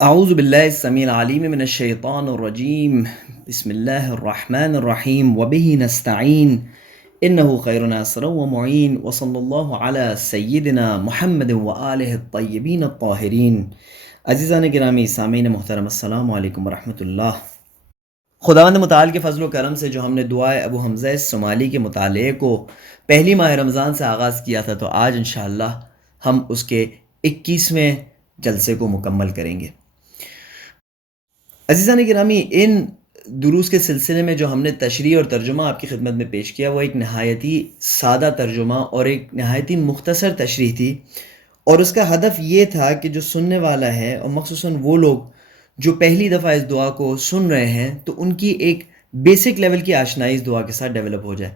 اعوذ باللہ السمیع العلیم من الشیطان الرجیم بسم اللہ الرحمن الرحیم وبہ نستعین انہ خیر ناصر ومعین وصلی اللہ علی سیدنا محمد وآلہ الطیبین الطاہرین۔ عزیزان گرامی سامعین محترم، السلام علیکم ورحمۃ اللہ۔ خداوند متعال کے فضل و کرم سے جو ہم نے دعائے ابو حمزہ صومالی کے مطالعے کو پہلی ماہ رمضان سے آغاز کیا تھا، تو آج انشاءاللہ ہم اس کے 21ویں جلسے کو مکمل کریں گے۔ عزیزان گرامی، ان دروس کے سلسلے میں جو ہم نے تشریح اور ترجمہ آپ کی خدمت میں پیش کیا، وہ ایک نہایتی سادہ ترجمہ اور ایک نہایتی مختصر تشریح تھی، اور اس کا ہدف یہ تھا کہ جو سننے والا ہے، اور مخصوصاً وہ لوگ جو پہلی دفعہ اس دعا کو سن رہے ہیں، تو ان کی ایک بیسک لیول کی آشنائی اس دعا کے ساتھ ڈیولپ ہو جائے۔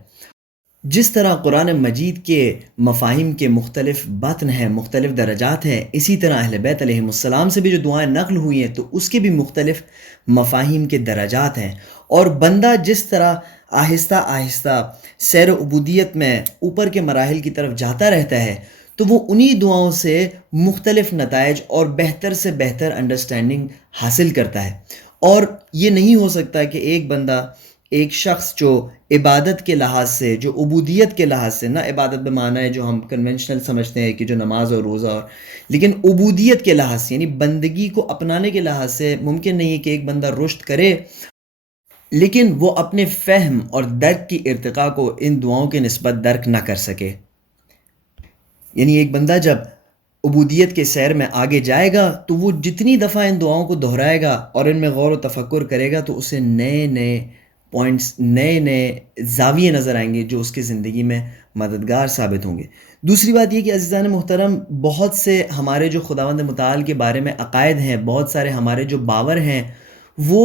جس طرح قرآن مجید کے مفاہیم کے مختلف بطن ہیں، مختلف درجات ہیں، اسی طرح اہل بیت علیہم السلام سے بھی جو دعائیں نقل ہوئی ہیں تو اس کے بھی مختلف مفاہیم کے درجات ہیں، اور بندہ جس طرح آہستہ آہستہ سیر عبودیت میں اوپر کے مراحل کی طرف جاتا رہتا ہے، تو وہ انہی دعاؤں سے مختلف نتائج اور بہتر سے بہتر انڈرسٹینڈنگ حاصل کرتا ہے۔ اور یہ نہیں ہو سکتا کہ ایک بندہ، ایک شخص جو عبادت کے لحاظ سے، جو عبودیت کے لحاظ سے، نہ عبادت بمعنی ہے جو ہم کنونشنل سمجھتے ہیں کہ جو نماز اور روزہ، اور لیکن عبودیت کے لحاظ سے، یعنی بندگی کو اپنانے کے لحاظ سے ممکن نہیں ہے کہ ایک بندہ رشد کرے لیکن وہ اپنے فہم اور درک کی ارتقاء کو ان دعاؤں کے نسبت درک نہ کر سکے۔ یعنی ایک بندہ جب عبودیت کے سیر میں آگے جائے گا تو وہ جتنی دفعہ ان دعاؤں کو دہرائے گا اور ان میں غور و تفکر کرے گا تو اسے نئے نئے پوائنٹس، نئے نئے زاویے نظر آئیں گے جو اس کی زندگی میں مددگار ثابت ہوں گے۔ دوسری بات یہ کہ عزیزان محترم، بہت سے ہمارے جو خداوند متعال کے بارے میں عقائد ہیں، بہت سارے ہمارے جو باور ہیں، وہ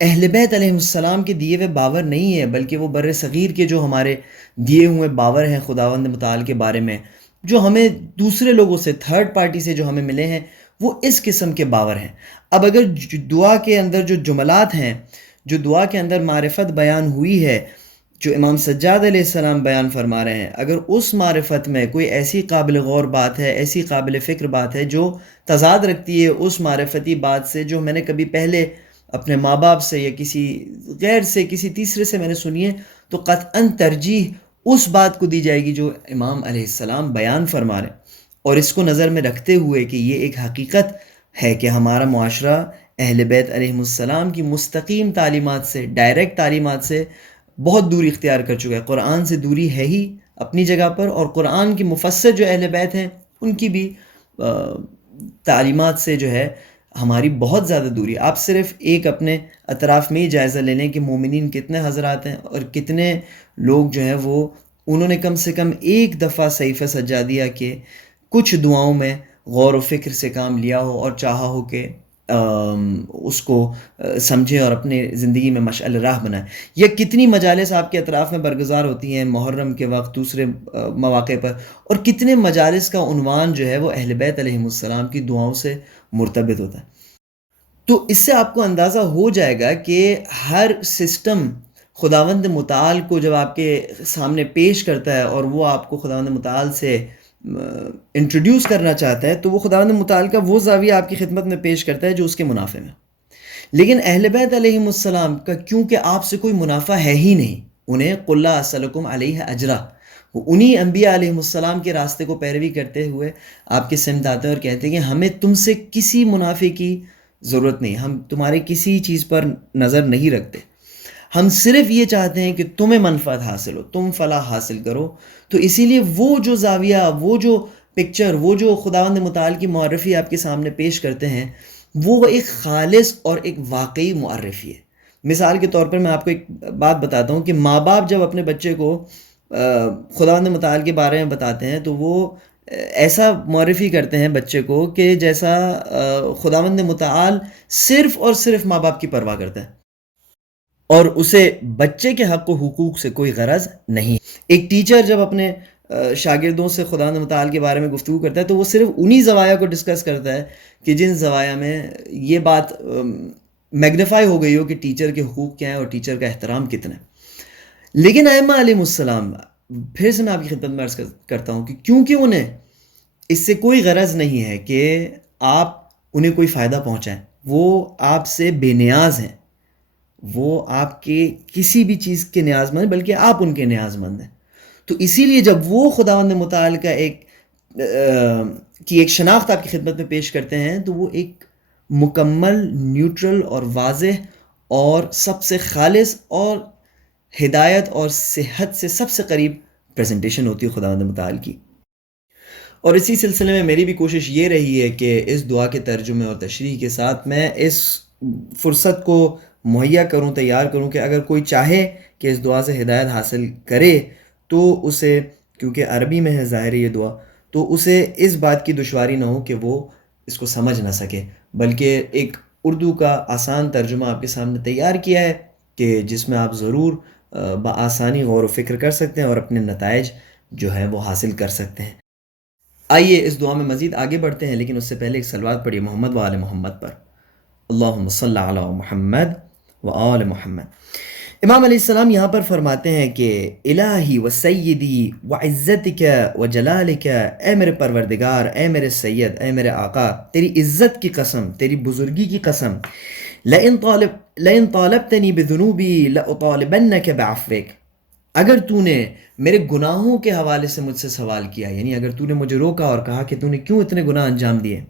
اہل بیت علیہ السلام کے دیے ہوئے باور نہیں ہیں، بلکہ وہ بر صغیر کے جو ہمارے دیے ہوئے باور ہیں خداوند متعال کے بارے میں، جو ہمیں دوسرے لوگوں سے، تھرڈ پارٹی سے جو ہمیں ملے ہیں، وہ اس قسم کے باور ہیں۔ اب اگر دعا کے اندر جو جملات ہیں، جو دعا کے اندر معرفت بیان ہوئی ہے، جو امام سجاد علیہ السلام بیان فرما رہے ہیں، اگر اس معرفت میں کوئی ایسی قابل غور بات ہے، ایسی قابل فکر بات ہے جو تضاد رکھتی ہے اس معرفتی بات سے جو میں نے کبھی پہلے اپنے ماں باپ سے یا کسی غیر سے، کسی تیسرے سے میں نے سنی ہے، تو قطعاً ترجیح اس بات کو دی جائے گی جو امام علیہ السلام بیان فرما رہے ہیں۔ اور اس کو نظر میں رکھتے ہوئے کہ یہ ایک حقیقت ہے کہ ہمارا معاشرہ اہل بیت علیہ السلام کی مستقیم تعلیمات سے، ڈائریکٹ تعلیمات سے بہت دوری اختیار کر چکا ہے۔ قرآن سے دوری ہے ہی اپنی جگہ پر، اور قرآن کی مفسر جو اہل بیت ہیں ان کی بھی تعلیمات سے جو ہے ہماری بہت زیادہ دوری۔ آپ صرف ایک اپنے اطراف میں ہی جائزہ لے لیں کہ مومنین کتنے حضرات ہیں اور کتنے لوگ جو ہیں وہ انہوں نے کم سے کم ایک دفعہ صحیفہ سجادیہ کے کچھ دعاؤں میں غور و فکر سے کام لیا ہو اور چاہا ہو کہ اس کو سمجھے اور اپنے زندگی میں مشعل راہ بنائے۔ یا کتنی مجالس آپ کے اطراف میں برگزار ہوتی ہیں محرم کے وقت، دوسرے مواقع پر، اور کتنے مجالس کا عنوان جو ہے وہ اہل بیت علیہ السلام کی دعاؤں سے مرتبط ہوتا ہے۔ تو اس سے آپ کو اندازہ ہو جائے گا کہ ہر سسٹم خداوند متعال کو جب آپ کے سامنے پیش کرتا ہے اور وہ آپ کو خداوند متعال سے انٹروڈیوس کرنا چاہتا ہے، تو وہ خداوند متعال کا وہ زاویہ آپ کی خدمت میں پیش کرتا ہے جو اس کے منافع میں۔ لیکن اہل بیت علیہ السلام کا کیونکہ آپ سے کوئی منافع ہے ہی نہیں، انہیں قُلْ لَا أَسْأَلُكُمْ عَلَيْهِ أَجْرًا، وہ انہی انبیاء علیہ السلام کے راستے کو پیروی کرتے ہوئے آپ کے سمت آتے ہیں اور کہتے ہیں کہ ہمیں تم سے کسی منافع کی ضرورت نہیں، ہم تمہارے کسی چیز پر نظر نہیں رکھتے، ہم صرف یہ چاہتے ہیں کہ تمہیں منفعت حاصل ہو، تم فلاح حاصل کرو۔ تو اسی لیے وہ جو زاویہ، وہ جو پکچر، وہ جو خداوند متعال کی معرفی آپ کے سامنے پیش کرتے ہیں، وہ ایک خالص اور ایک واقعی معرفی ہے۔ مثال کے طور پر میں آپ کو ایک بات بتاتا ہوں کہ ماں باپ جب اپنے بچے کو خداوند متعال کے بارے میں بتاتے ہیں تو وہ ایسا معرفی کرتے ہیں بچے کو کہ جیسا خداوند متعال صرف اور صرف ماں باپ کی پرواہ کرتا ہے، اور اسے بچے کے حق و حقوق سے کوئی غرض نہیں۔ ایک ٹیچر جب اپنے شاگردوں سے خداوند متعال کے بارے میں گفتگو کرتا ہے تو وہ صرف انہی زوایا کو ڈسکس کرتا ہے کہ جن زوایا میں یہ بات میگنیفائی ہو گئی ہو کہ ٹیچر کے حقوق کیا ہیں اور ٹیچر کا احترام کتنا ہے۔ لیکن ائمہ علیہ السلام، پھر سے میں آپ کی خدمت میں عرض کرتا ہوں کہ کیونکہ انہیں اس سے کوئی غرض نہیں ہے کہ آپ انہیں کوئی فائدہ پہنچائیں. وہ آپ سے بے نیاز ہیں، وہ آپ کے کسی بھی چیز کے نیاز مند بلکہ آپ ان کے نیاز مند ہیں. تو اسی لیے جب وہ خداوند متعال کا ایک شناخت آپ کی خدمت میں پیش کرتے ہیں تو وہ ایک مکمل، نیوٹرل اور واضح اور سب سے خالص اور ہدایت اور صحت سے سب سے قریب پریزنٹیشن ہوتی ہے خداوند متعال کی. اور اسی سلسلے میں میری بھی کوشش یہ رہی ہے کہ اس دعا کے ترجمے اور تشریح کے ساتھ میں اس فرصت کو مہیا کروں، تیار کروں کہ اگر کوئی چاہے کہ اس دعا سے ہدایت حاصل کرے تو اسے، کیونکہ عربی میں ہے ظاہر یہ دعا، تو اسے اس بات کی دشواری نہ ہو کہ وہ اس کو سمجھ نہ سکے، بلکہ ایک اردو کا آسان ترجمہ آپ کے سامنے تیار کیا ہے کہ جس میں آپ ضرور بآسانی غور و فکر کر سکتے ہیں اور اپنے نتائج جو ہیں وہ حاصل کر سکتے ہیں. آئیے اس دعا میں مزید آگے بڑھتے ہیں، لیکن اس سے پہلے ایک صلوات پڑھیے محمد و آل محمد پر. اللہم صلی علی محمد و آل محمد. امام علیہ السلام یہاں پر فرماتے ہیں کہ الہی و سیدی و عزتک و جلالک، اے میرے پروردگار، اے میرے سید، اے میرے آقا، تیری عزت کی قسم، تیری بزرگی کی قسم، لئن طالبتنی بذنوبی لأطالبنک بعفوک، اگر تو نے میرے گناہوں کے حوالے سے مجھ سے سوال کیا، یعنی اگر تو نے مجھے روکا اور کہا کہ تو نے کیوں اتنے گناہ انجام دیے،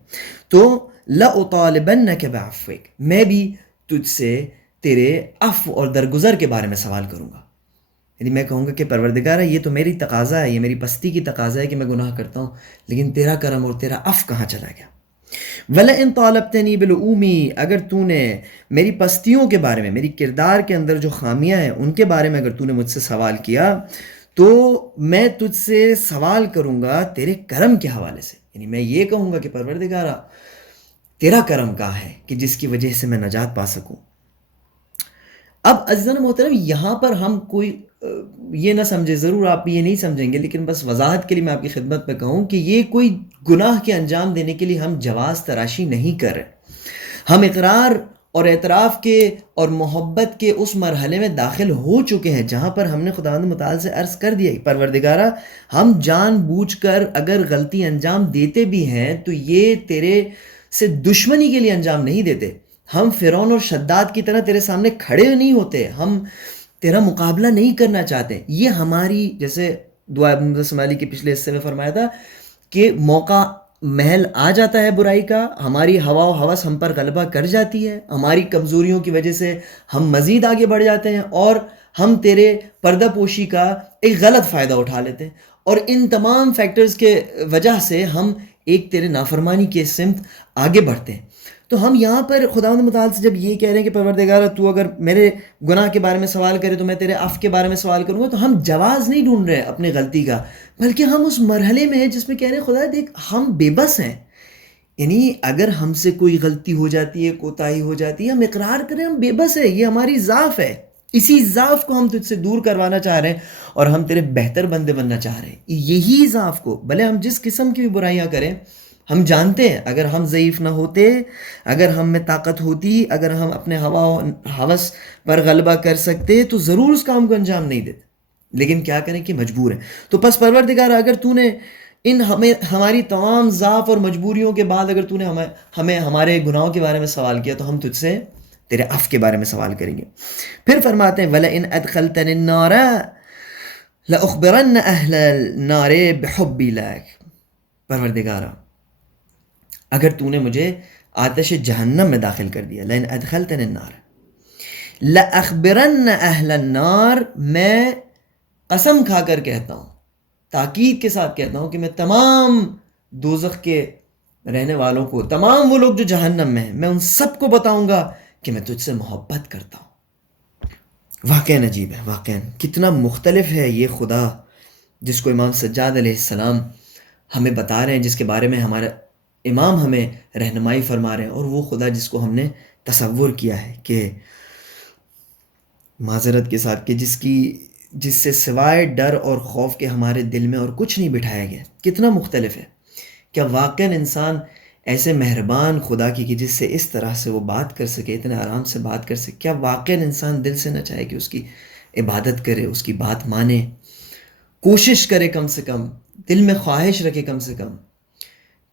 تو لأطالبنک بعفوک، میں بھی تجھ سے تیرے عفو اور درگزر کے بارے میں سوال کروں گا. یعنی میں کہوں گا کہ پروردگارہ یہ تو میری تقاضا ہے، یہ میری پستی کی تقاضا ہے کہ میں گناہ کرتا ہوں، لیکن تیرا کرم اور تیرا عفو کہاں چلا گیا. وَلَئِن طَالَبْتَنِي بِالْعُومِ، اگر تو نے میری پستیوں کے بارے میں، میری کردار کے اندر جو خامیاں ہیں ان کے بارے میں اگر تو نے مجھ سے سوال کیا تو میں تجھ سے سوال کروں گا تیرے کرم کے حوالے سے. یعنی میں یہ کہوں گا کہ پروردگارہ تیرا کرم کہاں ہے کہ جس کی وجہ سے میں نجات پا سکوں. اب عزیزان محترم، یہاں پر ہم کوئی یہ نہ سمجھے، ضرور آپ یہ نہیں سمجھیں گے، لیکن بس وضاحت کے لیے میں آپ کی خدمت میں کہوں کہ یہ کوئی گناہ کے انجام دینے کے لیے ہم جواز تراشی نہیں کر رہے. ہم اقرار اور اعتراف کے اور محبت کے اس مرحلے میں داخل ہو چکے ہیں جہاں پر ہم نے خداوند متعال سے عرض کر دیا پروردگارہ ہم جان بوجھ کر اگر غلطی انجام دیتے بھی ہیں تو یہ تیرے سے دشمنی کے لیے انجام نہیں دیتے. ہم فرعون اور شداد کی طرح تیرے سامنے کھڑے نہیں ہوتے، ہم تیرا مقابلہ نہیں کرنا چاہتے. یہ ہماری، جیسے دعا ابن اسماعیلی کے پچھلے حصے میں فرمایا تھا کہ موقع محل آ جاتا ہے برائی کا، ہماری ہوا و ہوس ہم پر غلبہ کر جاتی ہے، ہماری کمزوریوں کی وجہ سے ہم مزید آگے بڑھ جاتے ہیں اور ہم تیرے پردہ پوشی کا ایک غلط فائدہ اٹھا لیتے ہیں، اور ان تمام فیکٹرز کے وجہ سے ہم ایک تیرے نافرمانی کے سمت آگے بڑھتے ہیں. تو ہم یہاں پر خداوند متعال سے جب یہ کہہ رہے ہیں کہ پروردگارہ تو اگر میرے گناہ کے بارے میں سوال کرے تو میں تیرے عفو کے بارے میں سوال کروں گا، تو ہم جواز نہیں ڈھونڈ رہے اپنی غلطی کا، بلکہ ہم اس مرحلے میں ہیں جس میں کہہ رہے ہیں خدا دیکھ ہم بے بس ہیں. یعنی اگر ہم سے کوئی غلطی ہو جاتی ہے، کوتاہی ہو جاتی ہے، ہم اقرار کریں ہم بے بس ہیں، یہ ہماری ضعف ہے، اسی ضعف کو ہم تجھ سے دور کروانا چاہ رہے ہیں اور ہم تیرے بہتر بندے بننا چاہ رہے ہیں. یہی ضعف کو بھلے ہم جس قسم کی بھی برائیاں کریں، ہم جانتے ہیں اگر ہم ضعیف نہ ہوتے، اگر ہم میں طاقت ہوتی، اگر ہم اپنے ہوا و ہوس پر غلبہ کر سکتے تو ضرور اس کام کو انجام نہیں دیتے، لیکن کیا کریں کہ مجبور ہیں. تو پس پروردگار اگر تو نے ہماری تمام ضعف اور مجبوریوں کے بعد اگر تو نے ہمیں ہمارے گناہوں کے بارے میں سوال کیا تو ہم تجھ سے تیرے عفو کے بارے میں سوال کریں گے. پھر فرماتے ہیں وَلَئِنْ أَدْخَلْتَنِ النَّارَ لَأُخْبِرَنَّ أَهْلَ النَّارِ بِحُبِّي لَكَ، پروردگارا اگر تو نے مجھے آتش جہنم میں داخل کر دیا، لَئِنْ أَدْخَلْتَنِ النَّارَ لَأَخْبِرَنَّ أَهْلَ النَّارِ، میں قسم کھا کر کہتا ہوں، تاکید کے ساتھ کہتا ہوں کہ میں تمام دوزخ کے رہنے والوں کو، تمام وہ لوگ جو جہنم میں ہیں، میں ان سب کو بتاؤں گا کہ میں تجھ سے محبت کرتا ہوں. واقعاً عجیب ہے، واقعاً کتنا مختلف ہے یہ خدا جس کو امام سجاد علیہ السلام ہمیں بتا رہے ہیں، جس کے بارے میں ہمارا امام ہمیں رہنمائی فرما رہے ہیں، اور وہ خدا جس کو ہم نے تصور کیا ہے کہ معذرت کے ساتھ کہ جس سے سوائے ڈر اور خوف کے ہمارے دل میں اور کچھ نہیں بٹھایا گیا. کتنا مختلف ہے. کیا واقعاً انسان ایسے مہربان خدا کی کہ جس سے اس طرح سے وہ بات کر سکے، اتنے آرام سے بات کر سکے، کیا واقعاً انسان دل سے نہ چاہے کہ اس کی عبادت کرے، اس کی بات مانے، کوشش کرے، کم سے کم دل میں خواہش رکھے کم سے کم.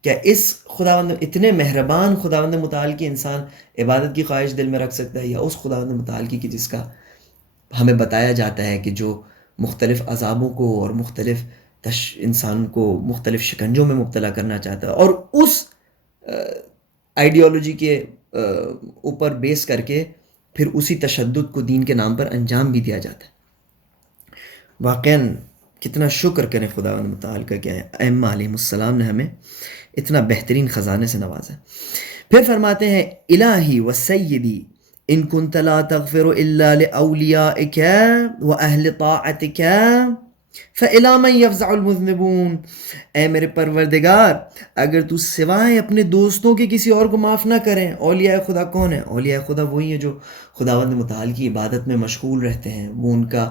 کیا اس خداوند اتنے مہربان خداوند متعال کی انسان عبادت کی خواہش دل میں رکھ سکتا ہے، یا اس خداوند متعال کی جس کا ہمیں بتایا جاتا ہے کہ جو مختلف عذابوں کو اور مختلف انسان کو مختلف شکنجوں میں مبتلا کرنا چاہتا ہے، اور اس آئیڈیالوجی کے اوپر بیس کر کے پھر اسی تشدد کو دین کے نام پر انجام بھی دیا جاتا ہے۔ واقعاً کتنا شکر کریں خداوند متعال کا کہ ائمہ علیہم السلام نے ہمیں اتنا بہترین خزانے سے نوازا۔ پھر فرماتے ہیں الہی و سیدی ان کنت لا تغفر الا لاولیائک و اہل طاعتک فإلی من یفزع المذنبون، اے میرے پروردگار اگر تو سوائے اپنے دوستوں کے کسی اور کو معاف نہ کریں۔ اولیاء خدا کون ہیں؟ اولیاء خدا وہی ہیں جو خداوند متعال کی عبادت میں مشغول رہتے ہیں، وہ ان کا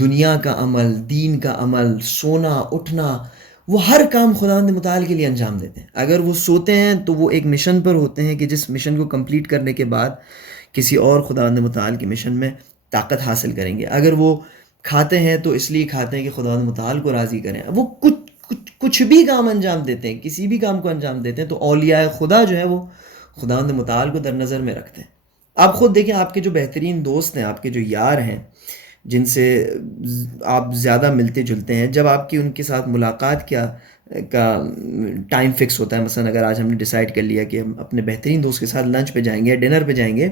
دنیا کا عمل، دین کا عمل، سونا اٹھنا، وہ ہر کام خداوند متعال کے لیے انجام دیتے ہیں۔ اگر وہ سوتے ہیں تو وہ ایک مشن پر ہوتے ہیں کہ جس مشن کو کمپلیٹ کرنے کے بعد کسی اور خداوند متعال کے مشن میں طاقت حاصل کریں گے۔ اگر وہ کھاتے ہیں تو اس لیے کھاتے ہیں کہ خداوند متعال کو راضی کریں۔ وہ کچھ بھی کام انجام دیتے ہیں، کسی بھی کام کو انجام دیتے ہیں، تو اولیاء خدا جو ہے وہ خداوند متعال کو در نظر میں رکھتے ہیں۔ آپ خود دیکھیں، آپ کے جو بہترین دوست ہیں، آپ کے جو یار ہیں، جن سے آپ زیادہ ملتے جلتے ہیں، جب آپ کی ان کے ساتھ ملاقات کا ٹائم فکس ہوتا ہے، مثلا اگر آج ہم نے ڈیسائیڈ کر لیا کہ ہم اپنے بہترین دوست کے ساتھ لنچ پہ جائیں گے، ڈنر پہ جائیں گے،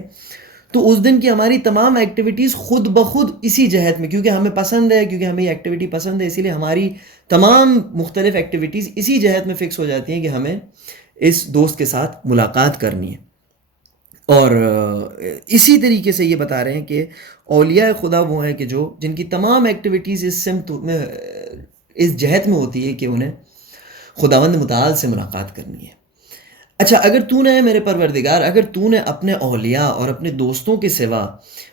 تو اس دن کی ہماری تمام ایکٹیویٹیز خود بخود اسی جہت میں، کیونکہ ہمیں پسند ہے، کیونکہ ہمیں یہ ایکٹیویٹی پسند ہے، اسی لیے ہماری تمام مختلف ایکٹیویٹیز اسی جہت میں فکس ہو جاتی ہیں کہ ہمیں اس دوست کے ساتھ ملاقات کرنی ہے۔ اور اسی طریقے سے یہ بتا رہے ہیں کہ اولیاء خدا وہ ہیں کہ جن کی تمام ایکٹیویٹیز اس سمت میں، اس جہت میں ہوتی ہے کہ انہیں خداوند متعال سے ملاقات کرنی ہے۔ اچھا، اگر تو نے میرے پروردگار، اگر تو نے اپنے اولیاء اور اپنے دوستوں کے سوا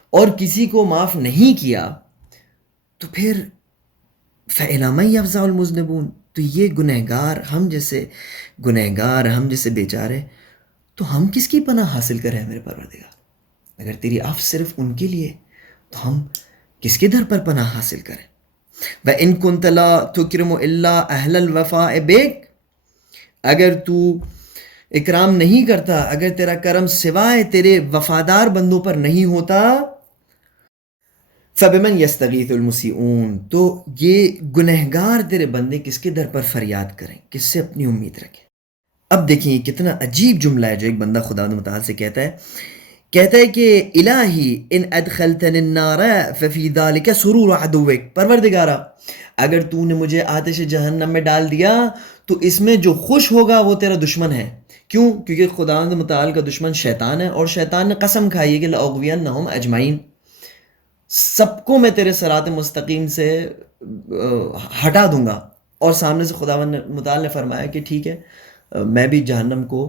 اور کسی کو معاف نہیں کیا، تو پھر فإلی من یفزع المذنبون، تو یہ گنہگار، ہم جیسے گنہگار، ہم جیسے بیچارے، تو ہم کس کی پناہ حاصل کریں میرے پروردگار؟ اگر تیری عفو صرف ان کے لیے، تو ہم کس کے در پر پناہ حاصل کریں؟ وَإِن كُنْتَ لَا تُكْرِمُ إِلَّا أَهْلَ الْوَفَاءِ بِكَ، اگر تو اکرام نہیں کرتا، اگر تیرا کرم سوائے تیرے وفادار بندوں پر نہیں ہوتا، فَبِمَنْ يَسْتَغِيثُ الْمُسِيئُونَ، تو یہ گنہگار تیرے بندے کس کے در پر فریاد کریں، کس سے اپنی امید رکھیں؟ اب دیکھیں کتنا عجیب جملہ ہے جو ایک بندہ خداوند متعال سے کہتا ہے کہ الہی ان ادخلتنی النار ففی ذلک سرور عدوک، پروردگارا اگر تو نے مجھے آتش جہنم میں ڈال دیا تو اس میں جو خوش ہوگا وہ تیرا دشمن ہے۔ کیوں؟ کیونکہ خداوند متعال کا دشمن شیطان ہے، اور شیطان نے قسم کھائی ہے کہ لأغوینہم اجمعین، سب کو میں تیرے صراط مستقیم سے ہٹا دوں گا۔ اور سامنے سے خداوند متعال نے فرمایا کہ ٹھیک ہے، میں بھی جہنم کو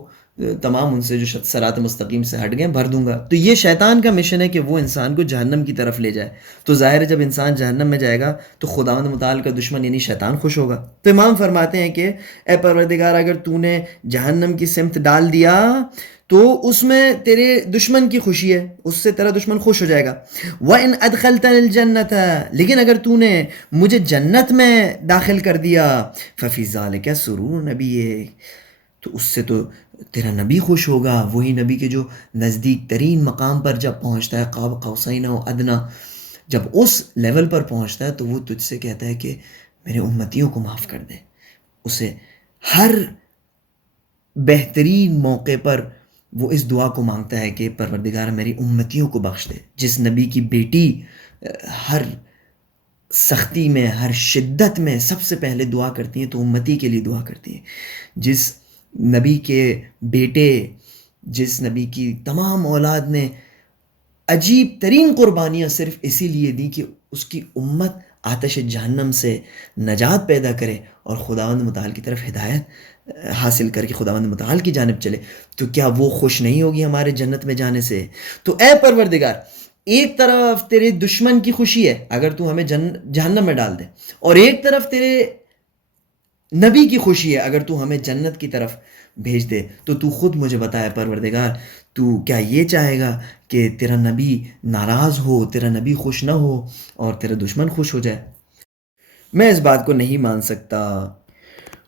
تمام ان سے جو صراط مستقیم سے ہٹ گئے بھر دوں گا۔ تو یہ شیطان کا مشن ہے کہ وہ انسان کو جہنم کی طرف لے جائے۔ تو ظاہر ہے جب انسان جہنم میں جائے گا تو خداوند متعال کا دشمن یعنی شیطان خوش ہوگا۔ تو امام فرماتے ہیں کہ اے پروردگار اگر تو نے جہنم کی سمت ڈال دیا تو اس میں تیرے دشمن کی خوشی ہے، اس سے تیرا دشمن خوش ہو جائے گا۔ وَإِنْ أَدْخَلْتَنِ الْجَنَّةَ، لیکن اگر تو نے مجھے جنت میں داخل کر دیا، فَفِي ذَلِكَ سُرُورُ نَبِيِّكَ، تو اس سے تو تیرا نبی خوش ہوگا، وہی نبی کے جو نزدیک ترین مقام پر جب پہنچتا ہے، قاب قوسین و ادنا، جب اس لیول پر پہنچتا ہے تو وہ تجھ سے کہتا ہے کہ میرے امتیوں کو معاف کر دے۔ اسے ہر بہترین موقع پر وہ اس دعا کو مانگتا ہے کہ پروردگار میری امتیوں کو بخش دے۔ جس نبی کی بیٹی ہر سختی میں، ہر شدت میں سب سے پہلے دعا کرتی ہیں تو امتی کے لیے دعا کرتی ہیں۔ جس نبی کے بیٹے، جس نبی کی تمام اولاد نے عجیب ترین قربانیاں صرف اسی لیے دی کہ اس کی امت آتش جہنم سے نجات پیدا کرے اور خداوند متعال کی طرف ہدایت حاصل کر کے خداوند متعال کی جانب چلے، تو کیا وہ خوش نہیں ہوگی ہمارے جنت میں جانے سے؟ تو اے پروردگار، ایک طرف تیرے دشمن کی خوشی ہے اگر تو ہمیں جہنم میں ڈال دے، اور ایک طرف تیرے نبی کی خوشی ہے اگر تو ہمیں جنت کی طرف بھیج دے۔ تو خود مجھے بتایا پروردگار، تو کیا یہ چاہے گا کہ تیرا نبی ناراض ہو، تیرا نبی خوش نہ ہو اور تیرا دشمن خوش ہو جائے؟ میں اس بات کو نہیں مان سکتا۔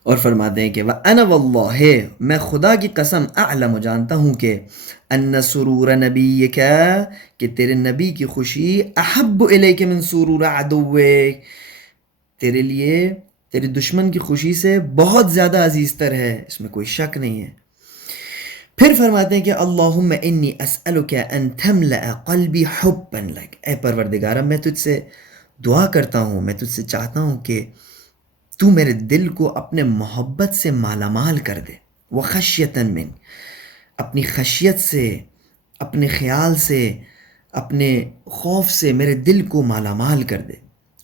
اور فرماتے ہیں کہ وَأَنَا وَاللَّهِ میں خدا کی قسم اعلم جانتا ہوں کہ ان سرور نبیک کہ تیرے نبی کی خوشی احب الیک من سرور عدوک تیرے لیے تیرے دشمن کی خوشی سے بہت زیادہ عزیز تر ہے، اس میں کوئی شک نہیں ہے۔ پھر فرماتے ہیں کہ اللہم انی اسألک ان تملأ قلبی حبا لک، اے پروردگارہ میں تجھ سے دعا کرتا ہوں، میں تجھ سے چاہتا ہوں کہ تو میرے دل کو اپنے محبت سے مالا مال کر دے، وخشیتاً من، اپنی خشیت سے، اپنے خیال سے، اپنے خوف سے میرے دل کو مالا مال کر دے،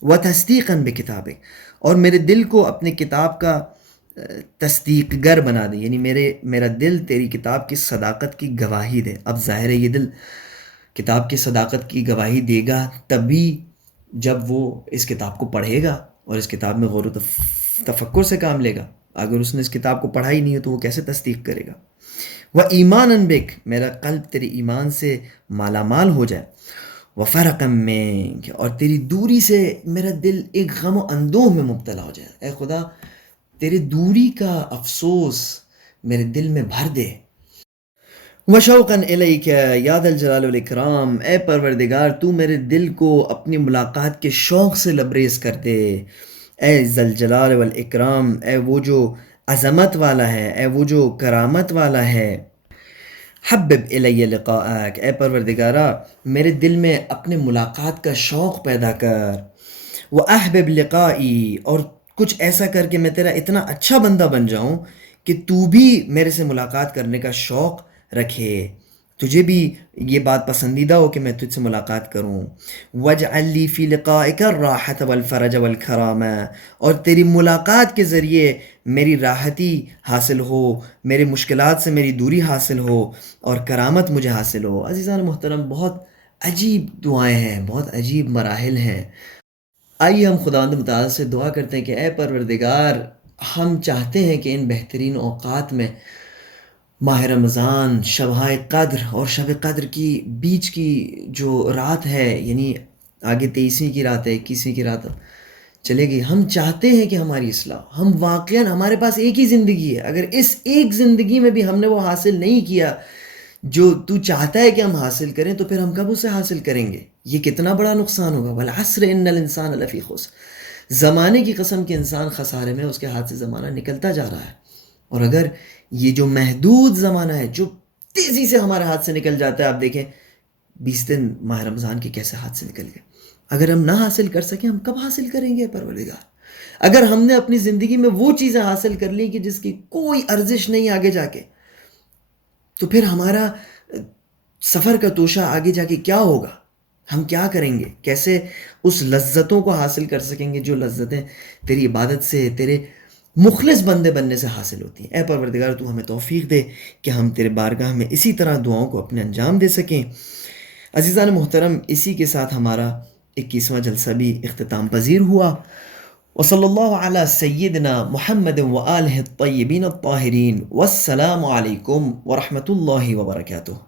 وتصدیقاً بکتابک، اور میرے دل کو اپنے کتاب کا تصدیق گر بنا دے، یعنی میرا دل تیری کتاب کی صداقت کی گواہی دے۔ اب ظاہر ہے یہ دل کتاب کی صداقت کی گواہی دے گا تبھی جب وہ اس کتاب کو پڑھے گا اور اس کتاب میں غور و تفکر سے کام لے گا۔ اگر اس نے اس کتاب کو پڑھا ہی نہیں ہو تو وہ کیسے تصدیق کرے گا؟ وَإِيمَانًا بِكَ، میرا قلب تیرے ایمان سے مالا مال ہو جائے، وَفَرَقًا مِّنكَ، اور تیری دوری سے میرا دل ایک غم و اندوہ میں مبتلا ہو جائے۔ اے خدا تیری دوری کا افسوس میرے دل میں بھر دے۔ وشوقاً الیک یا ذا الجلال والاکرام، اے پروردگار تو میرے دل کو اپنی ملاقات کے شوق سے لبریز کر دے۔ اے ذا الجلال والاکرام، اے وہ جو عظمت والا ہے، اے وہ جو کرامت والا ہے۔ حبب الی لقاءک، اے پروردگارہ میرے دل میں اپنے ملاقات کا شوق پیدا کر۔ وَأَحْبِبْ لِقَائِي، اور کچھ ایسا کر کہ میں تیرا اتنا اچھا بندہ بن جاؤں کہ تو بھی میرے سے ملاقات کرنے کا شوق رکھے، تجھے بھی یہ بات پسندیدہ ہو کہ میں تجھ سے ملاقات کروں۔ وَاجْعَلْ لِي فِي لِقَائِكَ الرَّاحَةَ وَالْفَرَجَ وَالْكَرَامَةَ، اور تیری ملاقات کے ذریعے میری راحتی حاصل ہو، میرے مشکلات سے میری دوری حاصل ہو اور کرامت مجھے حاصل ہو۔ عزیزان محترم، بہت عجیب دعائیں ہیں، بہت عجیب مراحل ہیں۔ آئیے ہم خداوند متعال سے دعا کرتے ہیں کہ اے پروردگار، ہم چاہتے ہیں کہ ان بہترین اوقات میں ماہ رمضان، شبۂ قدر اور شب قدر کی بیچ کی جو رات ہے، یعنی آگے 23ویں کی رات ہے، 21ویں کی رات چلے گی، ہم چاہتے ہیں کہ ہماری اصلاح، ہم واقعاً ہمارے پاس ایک ہی زندگی ہے، اگر اس ایک زندگی میں بھی ہم نے وہ حاصل نہیں کیا جو تو چاہتا ہے کہ ہم حاصل کریں، تو پھر ہم کب اسے حاصل کریں گے؟ یہ کتنا بڑا نقصان ہوگا۔ والعصر ان الانسان لفی خسر، زمانے کی قسم کے انسان خسارے میں، اس کے ہاتھ سے زمانہ نکلتا جا رہا ہے۔ اور اگر یہ جو محدود زمانہ ہے جو تیزی سے ہمارے ہاتھ سے نکل جاتا ہے، آپ دیکھیں 20 دن ماہ رمضان کے کیسے ہاتھ سے نکل گئے، اگر ہم نہ حاصل کر سکیں ہم کب حاصل کریں گے پروردگار؟ اگر ہم نے اپنی زندگی میں وہ چیزیں حاصل کر لی کہ جس کی کوئی ارزش نہیں آگے جا کے، تو پھر ہمارا سفر کا توشہ آگے جا کے کیا ہوگا؟ ہم کیا کریں گے؟ کیسے اس لذتوں کو حاصل کر سکیں گے جو لذتیں تیری عبادت سے، تیرے مخلص بندے بننے سے حاصل ہوتی ہیں؟ اے پروردگار تو ہمیں توفیق دے کہ ہم تیرے بارگاہ میں اسی طرح دعاؤں کو اپنے انجام دے سکیں۔ عزیزان محترم، اسی کے ساتھ ہمارا 21واں جلسہ بھی اختتام پذیر ہوا۔ وصلی اللہ علی سیدنا محمد وآلہ الطیبین الطاہرین، والسلام علیکم ورحمۃ اللہ وبرکاتہ۔